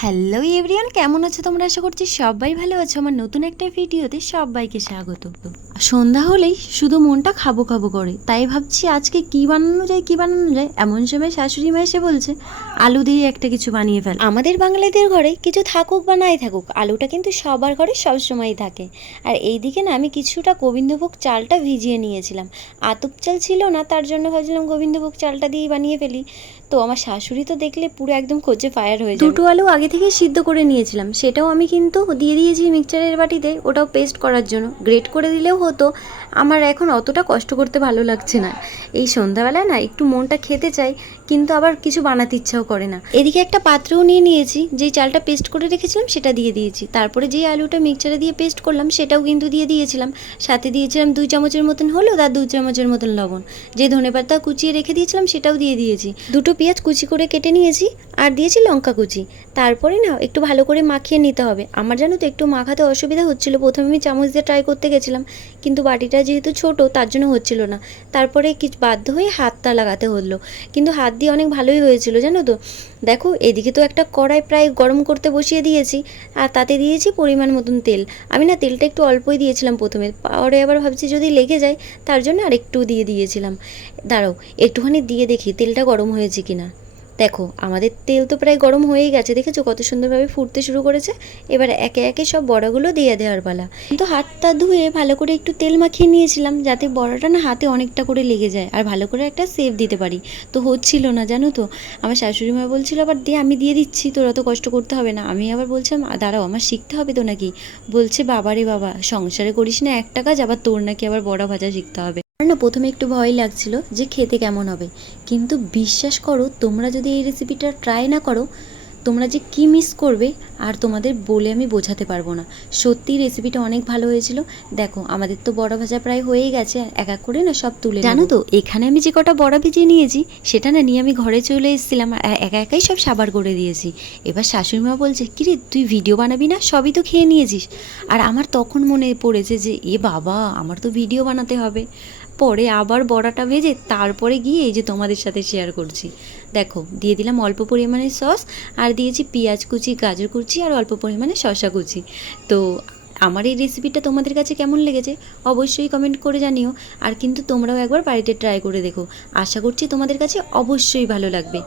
Hello everyone, কেমন আছো তোমরা? আশা করছি সবাই ভালো আছো। আমার নতুন একটা ভিডিওতে সবাইকে স্বাগত। সন্ধ্যা হলেই শুধু মনটা খাবো খাবো করে, তাই ভাবছি আজকে কি বানানো যায়। এমন সময় শাশুড়ি মা এসে বলছে আলু দিয়ে একটা কিছু বানিয়ে ফেল। আমাদের বাঙালিদের ঘরে কিছু থাকুক বা নাই থাকুক, আলুটা কিন্তু সবার ঘরে সবসময়ই থাকে। আর এইদিকে না আমি কিছুটা গোবিন্দভোগ চালটা ভিজিয়ে নিয়েছিলাম। আতপ চাল ছিল না, তার জন্য ভাবছিলাম গোবিন্দভোগ চালটা দিয়েই বানিয়ে ফেলি। তো আমার শাশুড়ি তো দেখলে পুরো একদম খোঁজে ফায়ার হয়ে যায়। দুটো আলু আগে থেকে সিদ্ধ করে নিয়েছিলাম, সেটাও আমি কিন্তু দিয়ে দিয়েছি মিক্সচারের বাটিতে, ওটাও পেস্ট করার জন্য। গ্রেট করে দিলেও হতো, আমার এখন অতটা কষ্ট করতে ভালো লাগছে না। এই সন্ধ্যাবেলায় না একটু মনটা খেতে চাই, কিন্তু আবার কিছু বানাতে ইচ্ছাও করে না। এদিকে একটা পাত্রও নিয়ে নিয়েছি, যেই চালটা পেস্ট করে রেখেছিলাম সেটা দিয়ে দিয়েছি। তারপরে যেই আলুটা মিক্সচারে দিয়ে পেস্ট করলাম সেটাও কিন্তু দিয়ে দিয়েছিলাম। সাথে দিয়েছিলাম 2 চামচের মতন হলুদ আর 2 চামচের মতন লবণ। যে ধনেপাতা কুচিয়ে রেখে দিয়েছিলাম সেটাও দিয়ে দিয়েছি। দুটো পেঁয়াজ কুচি করে কেটে নিয়েছি আর দিয়েছি লঙ্কা কুচি। তারপরে না একটু ভালো করে মাখিয়ে নিতে হবে। আমার জানো তো একটু মাখাতে অসুবিধা হচ্ছিল, প্রথমে আমি চামচ দিয়ে ট্রাই করতে গেছিলাম, কিন্তু বাটিটা যেহেতু ছোট তার জন্য হচ্ছিল না। তারপরে কিছু বাধ্য হয়ে হাতটা লাগাতে হলো, কিন্তু হাত দিয়ে অনেক ভালোই হয়েছিল জানো তো। দেখো এদিকে তো একটা কড়াই প্রায় গরম করতে বসিয়ে দিয়েছি, আর তাতে দিয়েছি পরিমাণ মতন তেল। আমি না তেলটা একটু অল্পই দিয়েছিলাম প্রথমে, পরে আবার ভাবছি যদি লেগে যায়, তার জন্য আর একটু দিয়ে দিয়েছিলাম। দাঁড়াও একটুখানি দিয়ে দেখি তেলটা গরম হয়েছে কিনা। দেখো আমাদের তেল তো প্রায় গরম হয়েই গেছে, দেখেছো কত সুন্দরভাবে ফুটতে শুরু করেছে। এবার একে একে সব বড়াগুলো দিয়ে দেওয়ার পালা। তো হাতটা ধুয়ে ভালো করে একটু তেল মাখিয়ে নিয়েছিলাম, যাতে বড়াটা না হাতে অনেকটা করে লেগে যায় আর ভালো করে একটা সেভ দিতে পারি। তো হচ্ছিল না জানো তো। আমার শাশুড়ি মা বলছিল আবার দিয়ে আমি দিয়ে দিচ্ছি, তোর অত কষ্ট করতে হবে না। আমি আবার বলছিলাম দাঁড়াও আমার শিখতে হবে তো নাকি। বলছে বাবারে বাবা, সংসারে করিস না একটা কাজ, আবার তোর নাকি আবার বড়া ভাজা শিখতে হবে। আমার না প্রথমে একটু ভয় লাগছিল যে খেতে কেমন হবে, কিন্তু বিশ্বাস করো তোমরা যদি এই রেসিপিটা ট্রাই না করো, তোমরা যে কি মিস করবে আর তোমাদের বলে আমি বোঝাতে পারবো না। সত্যি রেসিপিটা অনেক ভালো হয়েছিল। দেখো আমাদের তো বড়া ভাজা প্রায় হয়েই গেছে, এক এক করে না সব তুলে জানো তো। এখানে আমি যে কটা বড়া ভিজিয়ে নিয়েছি সেটা না নিয়ে আমি ঘরে চলে এসেছিলাম, আর একা একাই সব সাবার করে দিয়েছি। এবার শাশুড়ি মা বলছে কিরে তুই ভিডিও বানাবি না, সবই তো খেয়ে নিয়েছিস। আর আমার তখন মনে পড়েছে যে বাবা আমার তো ভিডিও বানাতে হবে। পরে আবার বড়াটা ভেজে তারপরে গিয়ে এই যে তোমাদের সাথে শেয়ার করছি। দেখো দিয়ে দিলাম অল্প পরিমাণে সস, আর দিয়েছি পেঁয়াজ কুচি, গাজর কুচি, আর অল্প পরিমাণে শসা কুচি। তো আমার এই রেসিপিটা তোমাদের কাছে কেমন লেগেছে অবশ্যই কমেন্ট করে জানিও। আর কিন্তু তোমরাও একবার বাড়িতে ট্রাই করে দেখো, আশা করছি তোমাদের কাছে অবশ্যই ভালো লাগবে।